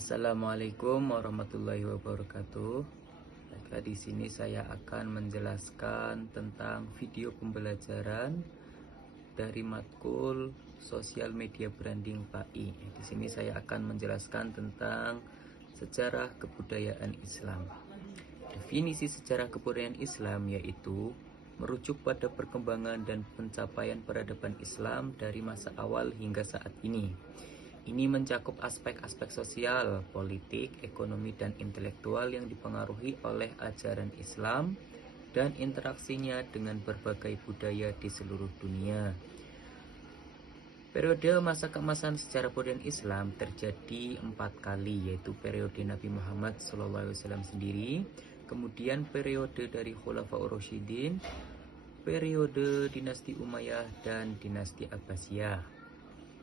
Assalamualaikum warahmatullahi wabarakatuh. Di sini saya akan menjelaskan tentang video pembelajaran dari matkul Sosial Media Branding PAI. Di sini saya akan menjelaskan tentang sejarah kebudayaan Islam. Definisi sejarah kebudayaan Islam yaitu merujuk pada perkembangan dan pencapaian peradaban Islam dari masa awal hingga saat ini. Ini mencakup aspek-aspek sosial, politik, ekonomi, dan intelektual yang dipengaruhi oleh ajaran Islam dan interaksinya dengan berbagai budaya di seluruh dunia. Periode masa keemasan sejarah kebudayaan Islam terjadi 4 kali, yaitu periode Nabi Muhammad SAW sendiri, kemudian periode dari Khulafaur Rasyidin, periode dinasti Umayyah, dan dinasti Abbasiyah.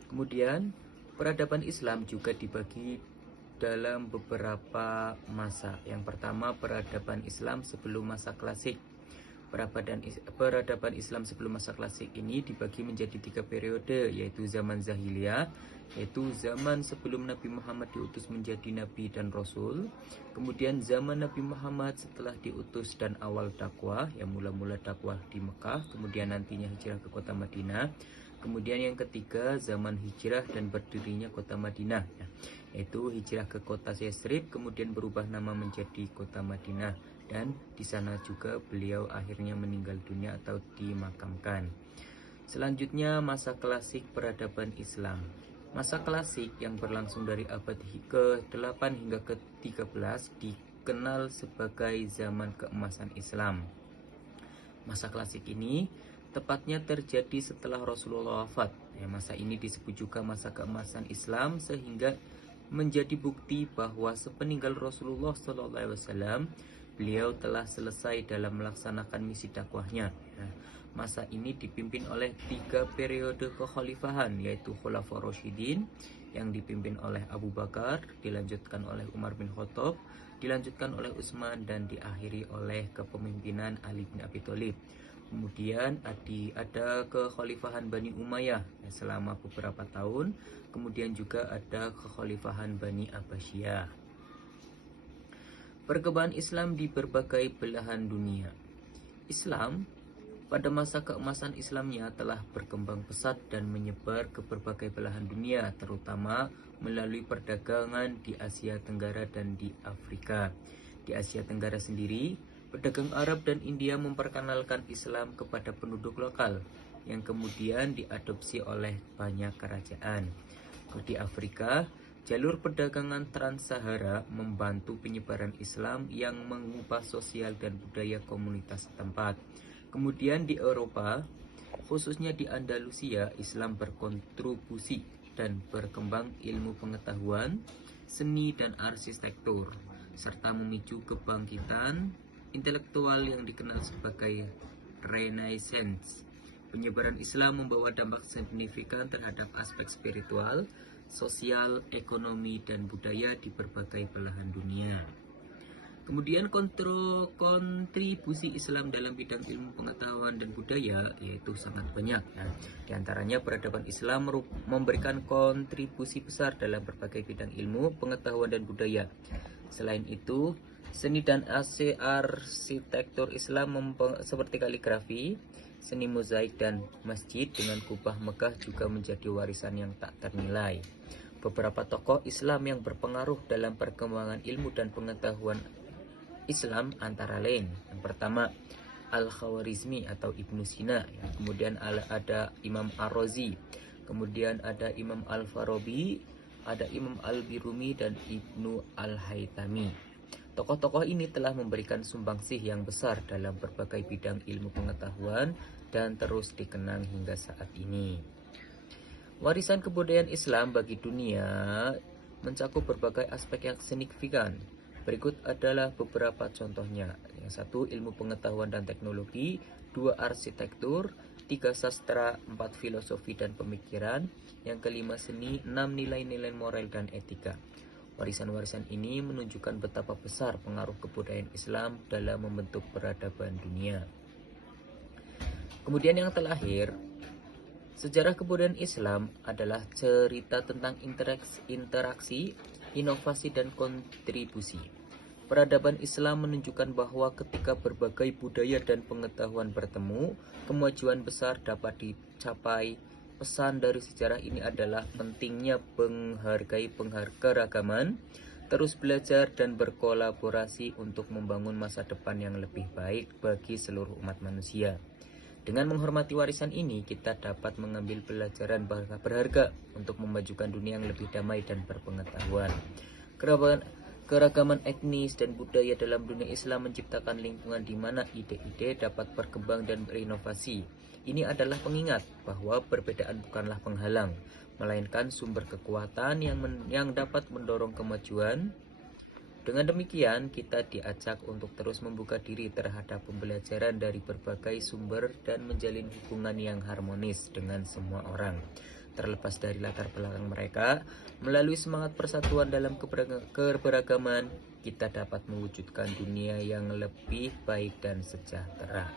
Kemudian peradaban Islam juga dibagi dalam beberapa masa. Yang pertama, peradaban Islam sebelum masa klasik. Peradaban Islam sebelum masa klasik ini dibagi menjadi 3 periode, yaitu zaman Zahiliyah, yaitu zaman sebelum Nabi Muhammad diutus menjadi Nabi dan Rasul. Kemudian zaman Nabi Muhammad setelah diutus dan awal dakwah, yang mula-mula dakwah di Mekah, kemudian nantinya hijrah ke kota Madinah. Kemudian yang ketiga, zaman hijrah dan berdirinya kota Madinah, yaitu hijrah ke kota Yathrib, kemudian berubah nama menjadi kota Madinah, dan di sana juga beliau akhirnya meninggal dunia atau dimakamkan. Selanjutnya, masa klasik peradaban Islam. Masa klasik yang berlangsung dari abad ke-8 hingga ke-13 dikenal sebagai zaman keemasan Islam. Masa klasik ini tepatnya terjadi setelah Rasulullah wafat. Masa ini disebut juga masa keemasan Islam sehingga menjadi bukti bahwa sepeninggal Rasulullah SAW beliau telah selesai dalam melaksanakan misi dakwahnya. Masa ini dipimpin oleh 3 periode kekhalifahan, yaitu Khulafaur Rasyidin yang dipimpin oleh Abu Bakar, dilanjutkan oleh Umar bin Khattab, dilanjutkan oleh Utsman, dan diakhiri oleh kepemimpinan Ali bin Abi Thalib. Kemudian ada kekhalifahan Bani Umayyah selama beberapa tahun. Kemudian juga ada kekhalifahan Bani Abbasiyah. Perkembangan Islam di berbagai belahan dunia. Islam pada masa keemasan Islamnya telah berkembang pesat dan menyebar ke berbagai belahan dunia, terutama melalui perdagangan di Asia Tenggara dan di Afrika. Di Asia Tenggara sendiri, pedagang Arab dan India memperkenalkan Islam kepada penduduk lokal yang kemudian diadopsi oleh banyak kerajaan. Di Afrika, jalur perdagangan Trans-Sahara membantu penyebaran Islam yang mengubah sosial dan budaya komunitas setempat. Kemudian di Eropa, khususnya di Andalusia, Islam berkontribusi dan berkembang ilmu pengetahuan, seni dan arsitektur, serta memicu kebangkitan intelektual yang dikenal sebagai Renaissance. Penyebaran Islam membawa dampak signifikan terhadap aspek spiritual, sosial, ekonomi, dan budaya di berbagai belahan dunia. Kemudian kontribusi Islam dalam bidang ilmu pengetahuan dan budaya yaitu sangat banyak. Di antaranya peradaban Islam memberikan kontribusi besar dalam berbagai bidang ilmu pengetahuan dan budaya. Selain itu, seni dan arsitektur Islam seperti kaligrafi, seni mozaik, dan masjid dengan kubah Mekah juga menjadi warisan yang tak ternilai. Beberapa tokoh Islam yang berpengaruh dalam perkembangan ilmu dan pengetahuan Islam antara lain, yang pertama Al-Khawarizmi atau Ibnu Sina, kemudian ada Imam Ar-Razi, kemudian ada Imam Al-Farabi, ada Imam Al-Biruni, dan Ibnu Al-Haytami. Tokoh-tokoh ini telah memberikan sumbangsih yang besar dalam berbagai bidang ilmu pengetahuan dan terus dikenang hingga saat ini. Warisan kebudayaan Islam bagi dunia mencakup berbagai aspek yang signifikan. Berikut adalah beberapa contohnya. Yang satu, ilmu pengetahuan dan teknologi, 2, arsitektur, 3, sastra, 4, filosofi dan pemikiran, yang kelima, seni, 6, nilai-nilai moral dan etika. Warisan-warisan ini menunjukkan betapa besar pengaruh kebudayaan Islam dalam membentuk peradaban dunia. Kemudian yang terakhir, Sejarah kebudayaan Islam adalah cerita tentang interaksi, inovasi, dan kontribusi. Peradaban Islam menunjukkan bahwa ketika berbagai budaya dan pengetahuan bertemu, kemajuan besar dapat dicapai. Pesan dari sejarah ini adalah pentingnya menghargai keragaman, terus belajar dan berkolaborasi untuk membangun masa depan yang lebih baik bagi seluruh umat manusia. Dengan menghormati warisan ini, kita dapat mengambil pelajaran berharga untuk memajukan dunia yang lebih damai dan berpengetahuan. Keragaman etnis dan budaya dalam dunia Islam menciptakan lingkungan di mana ide-ide dapat berkembang dan berinovasi. Ini adalah pengingat bahwa perbedaan bukanlah penghalang, melainkan sumber kekuatan yang dapat mendorong kemajuan. Dengan demikian, kita diajak untuk terus membuka diri terhadap pembelajaran dari berbagai sumber dan menjalin hubungan yang harmonis dengan semua orang, terlepas dari latar belakang mereka. Melalui semangat persatuan dalam keberagaman, kita dapat mewujudkan dunia yang lebih baik dan sejahtera.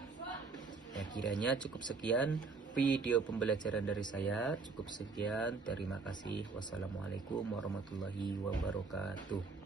Ya, kiranya cukup sekian video pembelajaran dari saya. Cukup sekian, terima kasih. Wassalamualaikum warahmatullahi wabarakatuh.